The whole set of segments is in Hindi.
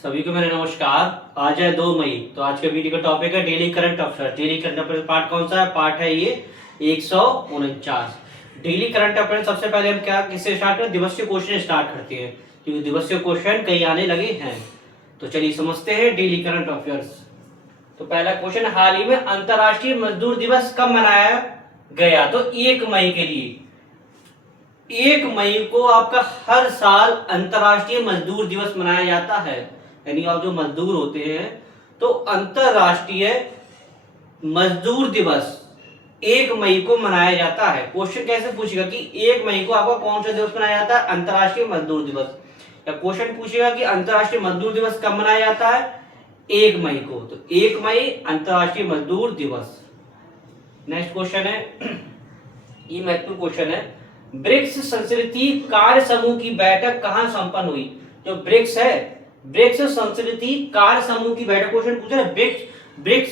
सभी को मेरा नमस्कार। आज है 2 मई। तो आज का वीडियो का टॉपिक है daily current affair. Daily current affair part कौन सा है? पार्ट है ये 149। डेली करंट अफेयर सबसे पहले हम क्या किससे स्टार्ट करें? दिवस के क्वेश्चन स्टार्ट करते हैं, क्योंकि दिवस के क्वेश्चन कई आने लगे हैं। तो चलिए समझते हैं डेली करंट अफेयर्स। तो पहला क्वेश्चन, हाल ही में अंतर्राष्ट्रीय मजदूर दिवस कब मनाया गया? तो 1 मई के लिए। 1 मई को आपका हर साल अंतर्राष्ट्रीय मजदूर दिवस मनाया जाता है। यानी आप जो मजदूर होते हैं, तो अंतर्राष्ट्रीय मजदूर दिवस 1 मई को मनाया जाता है। क्वेश्चन कैसे पूछेगा कि 1 मई को आपका कौन सा दिवस मनाया जाता है? अंतर्राष्ट्रीय मजदूर दिवस। या क्वेश्चन पूछेगा कि अंतर्राष्ट्रीय मजदूर दिवस कब मनाया जाता है? 1 मई को। तो 1 मई अंतर्राष्ट्रीय मजदूर दिवस। नेक्स्ट क्वेश्चन है, ये महत्वपूर्ण क्वेश्चन है, ब्रिक्स संस्कृति कार्य समूह की बैठक कहां संपन्न हुई? जो ब्रिक्स है, ब्रिक्स संस्कृति कार्य समूह की बैठक, क्वेश्चन पूछा है ब्रिक्स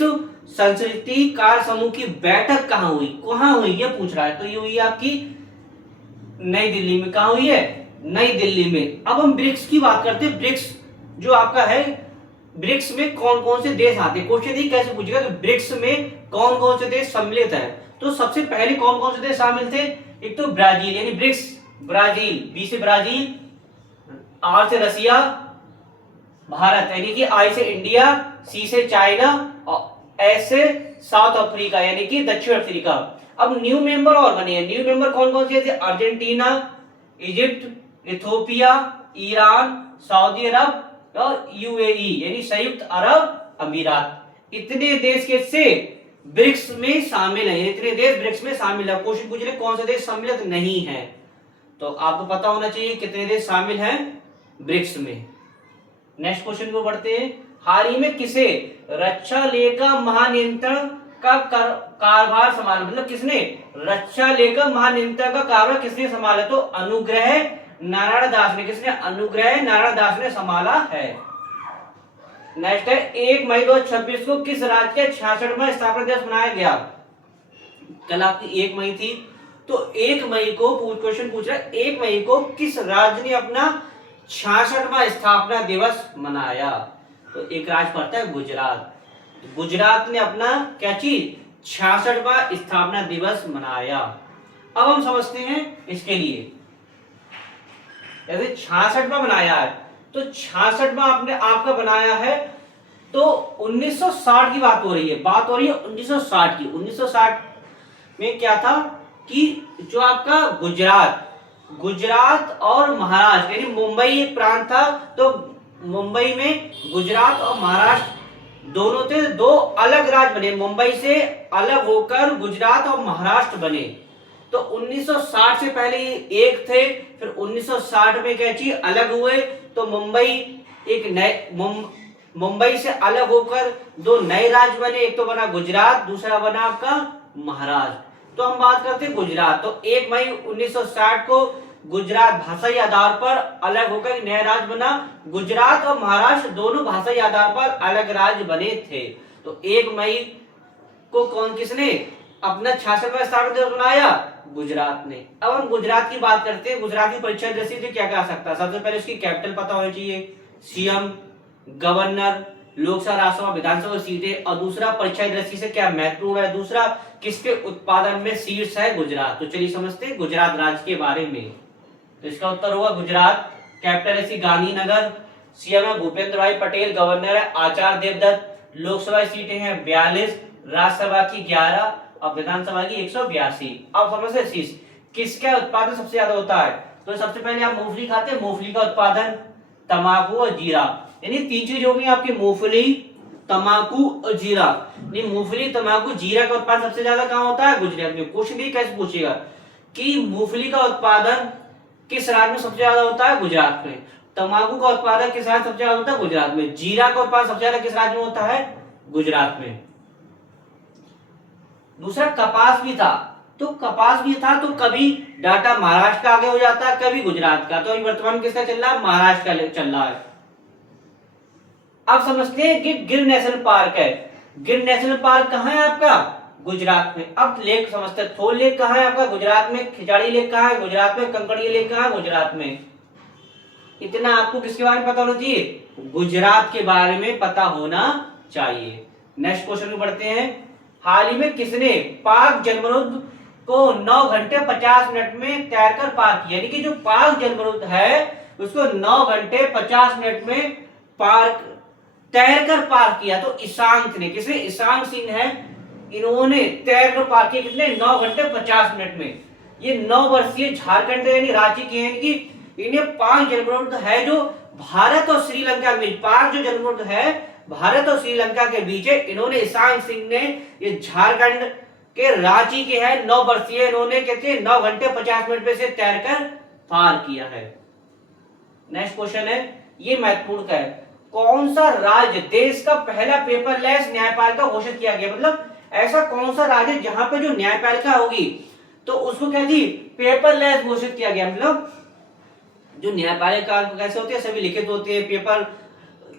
संस्कृति कार्य समूह की बैठक कहां हुई, कहां हुई ये पूछ रहा है। तो ये हुई आपकी नई दिल्ली में। कहां हुई है? नई दिल्ली में। अब हम ब्रिक्स की बात करते हैं। ब्रिक्स जो आपका है, ब्रिक्स में कौन कौन से देश आते हैं? क्वेश्चन ये कैसे पूछेगा कि ब्रिक्स में कौन कौन से देश सम्मिलित है। तो सबसे पहले कौन कौन से देश शामिल थे? एक तो ब्राजील, यानी ब्रिक्स ब्राजील, बी से ब्राजील, आर से रसिया, भारत यानी कि आई से इंडिया, सी से चाइना और एस से साउथ अफ्रीका यानी कि दक्षिण अफ्रीका। अब न्यू मेंबर और बने हैं। न्यू मेंबर कौन कौन से थे? Argentina, Egypt, Ethiopia, Iran, Saudi Arabia और यूएई यानी संयुक्त अरब अमीरात। इतने देश के से ब्रिक्स में शामिल है। इतने देश ब्रिक्स में शामिल है। क्वेश्चन पूछ रहे कौन से देश सम्मिलित नहीं है, तो आपको पता होना चाहिए कितने देश शामिल हैं ब्रिक्स में। नेक्स्ट क्वेश्चन को बढ़ते हैं, हाल ही में किसे रक्षा लेखा महानियंत्रण का कारभार संभाला? मतलब किसने रक्षा लेखा महानियंत्रण का कारभार किसने संभाला? तो अनुग्रह नारायण दास ने। किसने? अनुग्रह नारायण दास ने संभाला है। नेक्स्ट है, 1 मई 2026 को किस राज्य के 66वां स्थापना दिवस मनाया गया? कल आपकी 1 मई थी, तो 1 मई को क्वेश्चन पूछ रहा है 1 मई को किस राज्य ने अपना 66वां स्थापना दिवस मनाया? तो एक राज्य पड़ता है गुजरात। तो गुजरात ने अपना क्या चीज 66वां स्थापना दिवस मनाया। अब हम समझते हैं इसके लिए, जैसे 66वां बनाया है, तो 66वां आपने आपका बनाया है, तो 1960 की बात हो रही है। बात हो रही है 1960 की। 1960 में क्या था कि जो आपका गुजरात और महाराष्ट्र यानी मुंबई एक प्रांत था, तो मुंबई में गुजरात और महाराष्ट्र दोनों थे, दो अलग राज्य बने। मुंबई से अलग होकर गुजरात और महाराष्ट्र बने। तो 1960 से पहले एक थे, फिर 1960 में क्या चीज अलग हुए, तो मुंबई से अलग होकर 2 नए राज्य बने। एक तो बना गुजरात, दूसरा बना आपका महाराष्ट्र। तो हम बात करते हैं गुजरात। तो 1 मई 1960 को गुजरात भाषाई आधार पर अलग होकर एक नया राज्य बना। गुजरात और महाराष्ट्र दोनों भाषाई आधार पर अलग राज्य बने थे। तो 1 मई को किसने अपना 66वां स्थापना दिवस बनाया? गुजरात ने। अब हम गुजरात की बात करते हैं। गुजरात की परीक्षा दृष्टि से क्या क्या आ सकता है? सबसे पहले उसकी कैपिटल पता होनी चाहिए, सीएम, गवर्नर, लोकसभा, राज्यसभा, विधानसभा सीटें, और दूसरा परीक्षा दृष्टि से क्या महत्वपूर्ण है, दूसरा किसके उत्पादन में शीर्ष है? गुजरात। तो चलिए समझते हैं गुजरात राज्य के बारे में। तो इसका उत्तर होगा गुजरात। कैपिटल है गांधीनगर, सीएम है भूपेंद्र भाई पटेल, गवर्नर है आचार्य देवव्रत, लोकसभा सीटें हैं 42, राज्यसभा की 11 और विधानसभा की 182। अब समझते हैं शीर्ष किसका उत्पादन सबसे ज्यादा होता है? तो सबसे पहले आप मूंगफली खाते हैं, मूंगफली का उत्पादन, तंबाकू और जीरा, यानी 3 चीज हो गई आपकी, मूंगफली, तंबाकू और जीरा। मूंगफली, तंबाकू, जीरा का उत्पादन सबसे ज्यादा कहां होता है? गुजरात में। क्वेश्चन भी कैसे पूछेगा कि मूंगफली का उत्पादन किस राज्य में सबसे ज्यादा होता है? गुजरात में। तंबाकू का उत्पादन किस राज्य में सबसे ज्यादा होता है? गुजरात में। जीरा का उत्पादन सबसे ज्यादा किस राज्य में होता है? गुजरात में। दूसरा कपास भी था, तो कपास भी था, तो कभी डाटा महाराष्ट्र का आगे हो जाता है, कभी गुजरात का। तो वर्तमान किसका चल रहा है? महाराष्ट्र का चल रहा है। अब समझते हैं कि गिर नेशनल पार्क है। गिर नेशनल पार्क कहां है आपका? गुजरात में। अब लेक समझते हैं, थोल लेक कहां है आपका? गुजरात में। खिजाड़ी लेक कहां है? गुजरात में। कंकड़िया लेक कहां है? गुजरात में। इतना आपको किसके बारे में पता होना चाहिए? गुजरात के बारे में पता होना चाहिए। नेक्स्ट क्वेश्चन में बढ़ते हैं। हाल ही में किसने पाक जलमरुद को 9 घंटे 50 मिनट में तैरकर पार किया? यानी कि जो पाक जलमरुद है उसको 9 घंटे 50 मिनट में तैरकर पार किया। तो ईशांक ने, किसने? ईशांक सिंह है, इन्होंने तैरकर पार किया कितने? 9 घंटे 50 मिनट में। ये 9 वर्षीय झारखंड यानी रांची के हैं कि इन्हें पाक जलमरुद है जो भारत और श्रीलंका के बीच, पाक जो जलमरुद है भारत और श्रीलंका के बीच है, इन्होंने ईशांक सिंह ने, ये झारखंड के रांची के हैं, 9 वर्षीय, इन्होंने कहते हैं 9 घंटे 50 मिनट में से तैरकर पार किया है। नेक्स्ट क्वेश्चन है, ये महत्वपूर्ण का है, कौन सा राज्य देश का पहला पेपरलेस न्यायपालिका घोषित किया गया? मतलब ऐसा कौन सा राज्य जहां पे जो न्यायपालिका होगी तो उसको क्या थी? पेपरलेस घोषित किया गया। मतलब जो न्यायपालिका कैसे होते हैं? सभी लिखित होते हैं, पेपर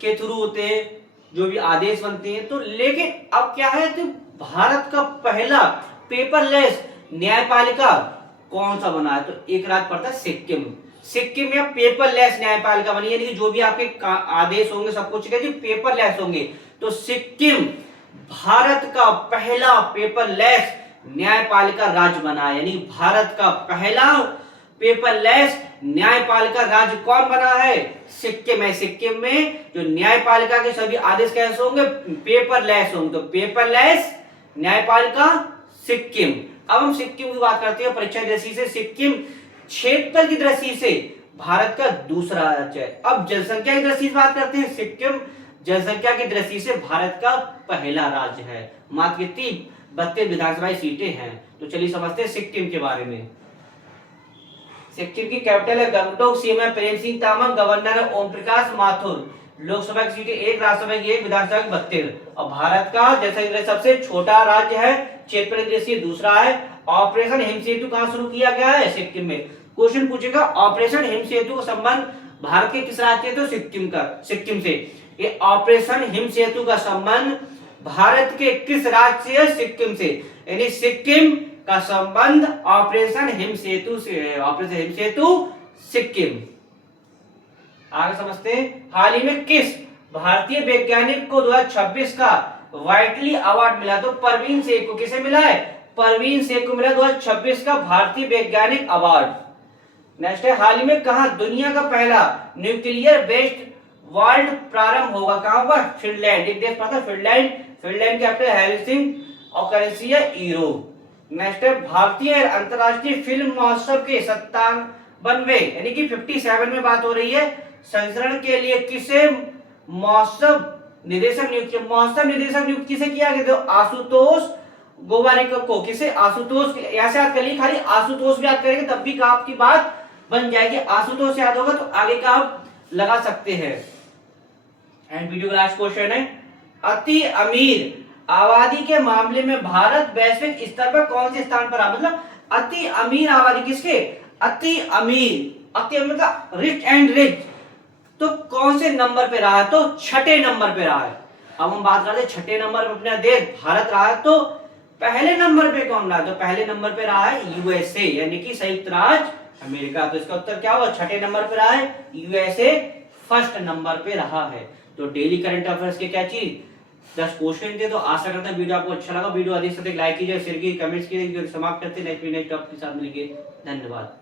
के थ्रू होते हैं, जो भी आदेश बनते हैं। तो लेकिन अब क्या है, तो भारत का पहला पेपरलेस न्यायपालिका कौन सा बना है? तो एक राज्य पड़ता है सिक्किम। सिक्किम में पेपरलेस न्यायपालिका बनी, यानी कि जो भी आपके आदेश होंगे सब कुछ पेपरलेस होंगे। तो सिक्किम भारत का पहला पेपरलेस न्यायपालिका राज्य बना है, यानी भारत का पहला पेपरलेस न्यायपालिका राज्य कौन बना है? सिक्किम है। सिक्किम में जो न्यायपालिका के सभी आदेश कैसे होंगे? पेपरलेस होंगे। तो पेपरलेस न्यायपालिका सिक्किम। अब हम सिक्किम की बात करते हैं परीक्षा की दृष्टि से। सिक्किम क्षेत्र की दृष्टि से भारत का दूसरा राज्य है। अब जनसंख्या की दृष्टि से बात करते हैं, सिक्किम जनसंख्या की दृष्टि से भारत का पहला राज्य है। मात्र कितनी? 32 विधानसभा सीटें हैं। तो चलिए समझते हैं सिक्किम के बारे में। सिक्किम की कैपिटल है गंगटोक, सीएम है प्रेम सिंह तामंग, गवर्नर है ओम प्रकाश माथुर, लोकसभा की सीटें 1, राज्यसभा की 1, विधानसभा की 32। और भारत का जैसे सबसे छोटा राज्य है, क्षेत्र की दृष्टि से दूसरा है। ऑपरेशन हिमसेतु कहां शुरू किया गया है? सिक्किम में। क्वेश्चन पूछेगा ऑपरेशन हिमसेतु का संबंध भारत के किस राज्य से? तो सिक्किम से। ये ऑपरेशन हिमसेतु का संबंध भारत के किस राज्य से? सिक्किम से। यानी सिक्किम का संबंध ऑपरेशन हिमसेतु से है। ऑपरेशन हिमसेतु सिक्किम। आगे समझते हैं, हाल ही में किस भारतीय वैज्ञानिक को 2026 का वाइटली अवार्ड मिला? तो परवीन शेख को। किसे मिला है? परवीन शेख को मिला 2026 का भारतीय वैज्ञानिक अवार्ड। नेक्स्ट है, हाल ही में कहां दुनिया का पहला न्यूक्लियर बेस्ड वर्ल्ड प्रारंभ होगा? कहां होगा? फिनलैंड। एक देश पता है फिनलैंड। फिनलैंड कैपिटल हेलसिंकी और करेंसी है यूरो। नेक्स्ट है, भारतीय अंतरराष्ट्रीय फिल्म महोत्सव के 57वें यानी कि 57 में बात हो रही है, संस्करण के लिए किसे महोत्सव निदेशक नियुक्त किसे किया गया? तो आशुतोष गोवारिकर को। किसे? आशुतोष। ऐसे याद कर ली, खाली आशुतोष भी याद करेंगे तब भी आपकी बात बन जाएगी। आशुतोष याद होगा तो आगे का आप लगा सकते हैं। एंड वीडियो का लास्ट क्वेश्चन है, अति अमीर आबादी के मामले में भारत वैश्विक स्तर पर कौन से स्थान पर? मतलब अति अमीर आबादी किसके? अति अमीर मतलब रिच एंड रिच, तो कौन से नंबर पे रहा है? तो 6ठे नंबर पे रहा है। अब हम बात करते हैं 6ठे नंबर पे अपना देश भारत रहा है, तो पहले नंबर पे कौन रहा? तो पहले नंबर पे रहा है यूएसए यानी कि संयुक्त राज्य अमेरिका। तो इसका उत्तर क्या हुआ? 6ठे नंबर पे रहा है यूएसए, फर्स्ट नंबर पे रहा है। तो डेली करंट अफेयर्स के क्या चीज 10 क्वेश्चन थे। तो आशा करता हूं वीडियो आपको अच्छा लगा। वीडियो अधिक से अधिक लाइक कीजिए, शेयर कीजिए, कमेंट्स कीजिए। समाप्त करते हैं नेक्स्ट टॉपिक के साथ मिलेंगे। धन्यवाद।